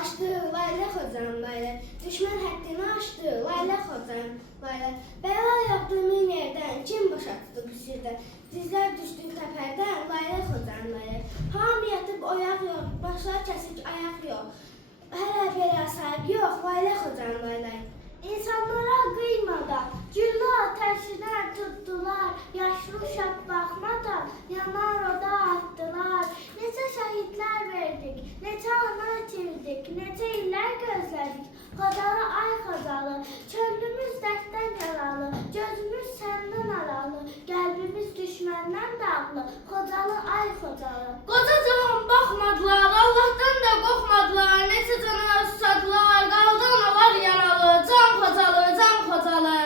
Ulaşdı layla xocam layla, düşmən həddini aşdı layla xocam layla. Bəla yapdı min yerdən, kim boşaltdı bu sirdən? Dizlər düşdü təpərdən layla xocam layla. Hamı yatıb oyaq yox, başlar kəsik ayaq yox. Hələ belə sahib yox layla xocam layla. İnsanlara qıymadan, güllə ateşindən tutdular, yaşlı uşaq baxmadan yanar oda atdılar. Neçə şəhidlər verdik, neçə ana itirdik, neçə illər gözlədik. Xocalı ay Xocalı, könlümüz dərddən yaralı, gözümüz səndən aralı, qəlbimiz düşməndən dağlı. Xocalı ay Xocalı. Qoca cavan baxmadılar, Allahdan da qorxmadılar, neçə cana susadılar, qaldı analar yaralı. Can Xocalı, Can Xocalı,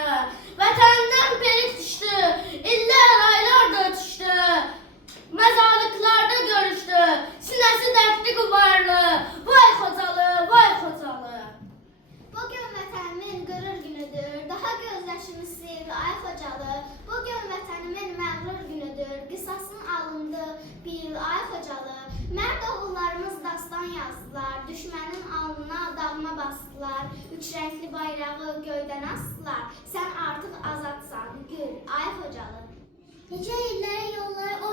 vətəndən perik düşdü, illər aylar da ötüşdü, məzarlıqlarda görüşdü, sinəsi dərdli qubarlı, vay Xocalı, vay Xocalı. Bugün vətənimin qürur günüdür, daha gözləşimiz sevdi ay Xocalı. Bugün vətənimin məğrur günüdür, qisasın alındı bir ay Xocalı. Mərd oğullarımız dastan yazdılar, düşmənin alnına dağma bastılar. Üç rəngli bayrağı göydən astılar, sən artıq azadsan gül ay Xocalı. Neçə illərə yollar